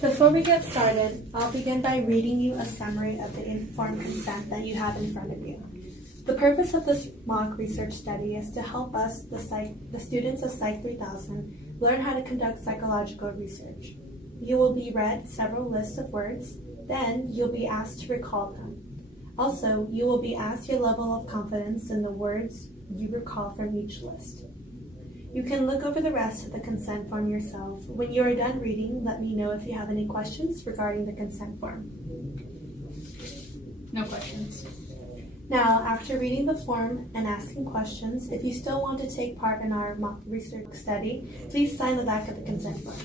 Before we get started, I'll begin by reading you a summary of the informed consent that you have in front of you. The purpose of this mock research study is to help us, the students of Psych 3000, learn how to conduct psychological research. You will be read several lists of words, then you'll be asked to recall them. Also, you will be asked your level of confidence in the words you recall from each list. You can look over the rest of the consent form yourself. When you are done reading, let me know if you have any questions regarding the consent form. No questions. Now, after reading the form and asking questions, if you still want to take part in our mock research study, please sign the back of the consent form.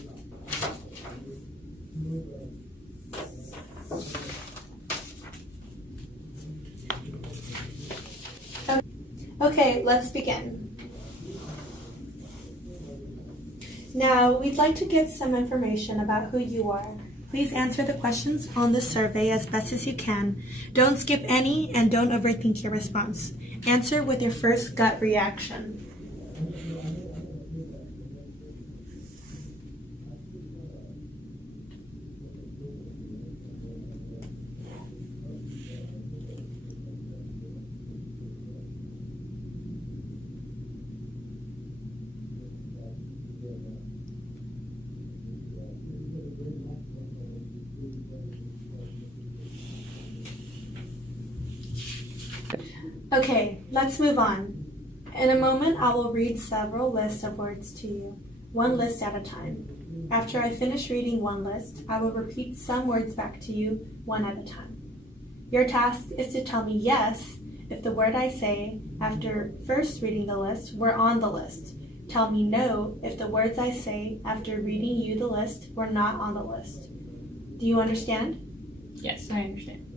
Okay, let's begin. Now, we'd like to get some information about who you are. Please answer the questions on the survey as best as you can. Don't skip any and don't overthink your response. Answer with your first gut reaction. Okay, let's move on. In a moment, I will read several lists of words to you, one list at a time. After I finish reading one list, I will repeat some words back to you, one at a time. Your task is to tell me yes if the word I say after first reading the list were on the list. Tell me no if the words I say after reading you the list were not on the list. Do you understand? Yes, I understand.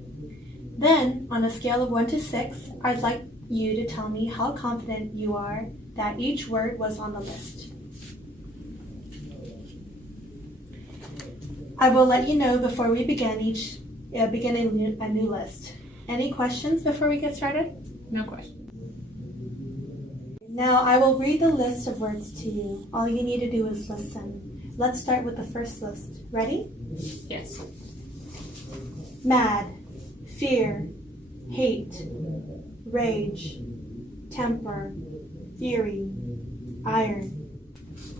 Then, on a scale of 1 to 6, I'd like you to tell me how confident you are that each word was on the list. I will let you know before we begin a new list. Any questions before we get started? No questions. Now, I will read the list of words to you. All you need to do is listen. Let's start with the first list. Ready? Yes. Mad, fear, hate, rage, temper, fury, iron.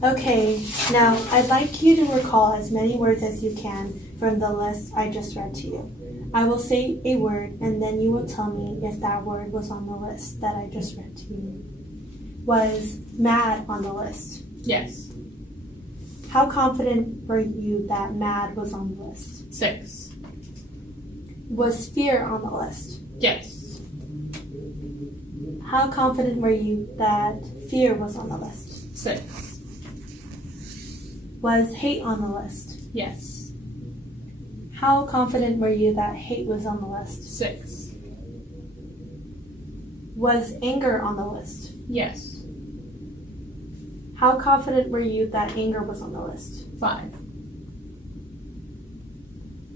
Okay, now I'd like you to recall as many words as you can from the list I just read to you. I will say a word and then you will tell me if that word was on the list that I just read to you. Was mad on the list? Yes. How confident were you that mad was on the list? 6. Was fear on the list? Yes. How confident were you that fear was on the list? 6. Was hate on the list? Yes. How confident were you that hate was on the list? 6. Was anger on the list? Yes. How confident were you that anger was on the list? 5.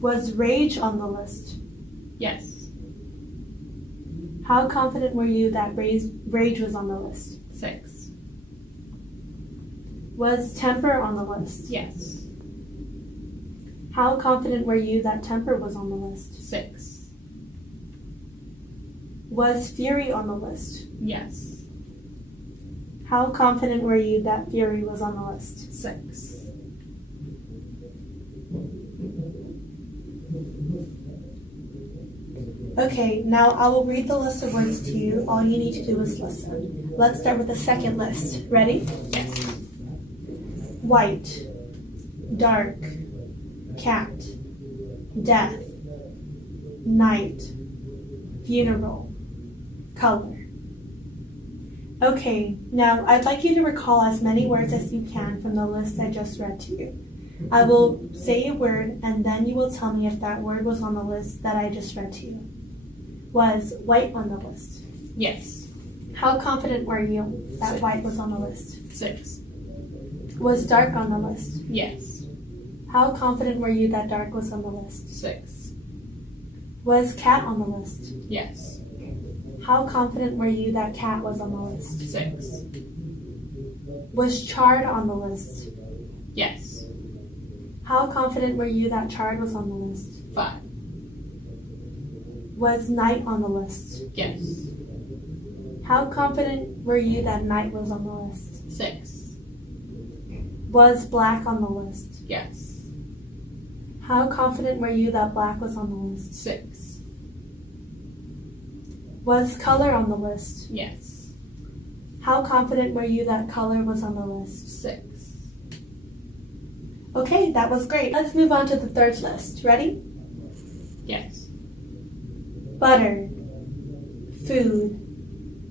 Was rage on the list? Yes. How confident were you that rage was on the list? 6. Was temper on the list? Yes. How confident were you that temper was on the list? 6. Was fury on the list? Yes. How confident were you that fury was on the list? 6. Okay, now I will read the list of words to you. All you need to do is listen. Let's start with the second list. Ready? Yes. White, dark, cat, death, night, funeral, color. Okay, now I'd like you to recall as many words as you can from the list I just read to you. I will say a word and then you will tell me if that word was on the list that I just read to you. Was white on the list? Yes. How confident were you that 6. white was on the list? 6. Was dark on the list? Yes. How confident were you that dark was on the list? 6. Was cat on the list? Yes. How confident were you that cat was on the list? 6. Was charred on the list? Yes. How confident were you that chard was on the list? 5. Was night on the list? Yes. How confident were you that night was on the list? 6. Was black on the list? Yes. How confident were you that black was on the list? 6. Was color on the list? Yes. How confident were you that color was on the list? 6. Okay, that was great. Let's move on to the third list. Ready? Yes. Butter, food,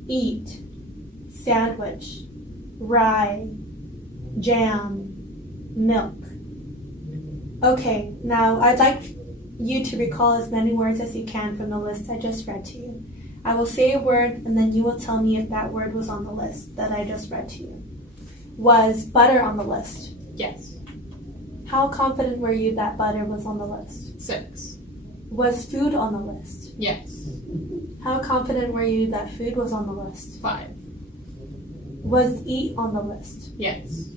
eat, sandwich, rye, jam, milk. Okay, now I'd like you to recall as many words as you can from the list I just read to you. I will say a word and then you will tell me if that word was on the list that I just read to you. Was butter on the list? Yes. How confident were you that butter was on the list? 6. Was food on the list? Yes. How confident were you that food was on the list? 5. Was eat on the list? Yes.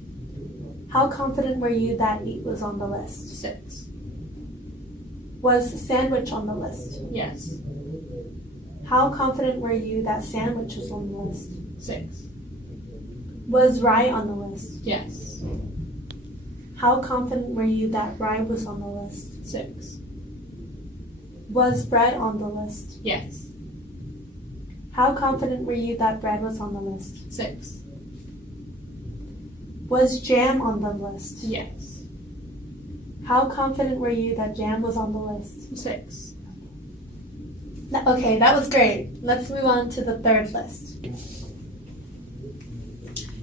How confident were you that eat was on the list? 6. Was sandwich on the list? Yes. How confident were you that sandwich was on the list? 6. Was rye on the list? Yes. How confident were you that rye was on the list? 6. Was bread on the list? Yes. How confident were you that bread was on the list? 6. Was jam on the list? Yes. How confident were you that jam was on the list? 6. Okay, that was great. Let's move on to the third list.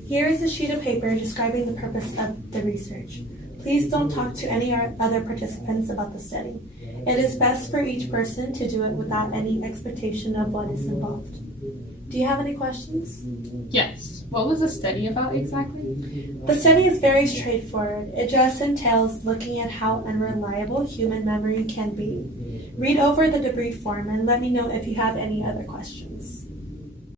Here is a sheet of paper describing the purpose of the research. Please don't talk to any other participants about the study. It is best for each person to do it without any expectation of what is involved. Do you have any questions? Yes. What was the study about exactly? The study is very straightforward. It just entails looking at how unreliable human memory can be. Read over the debrief form and let me know if you have any other questions.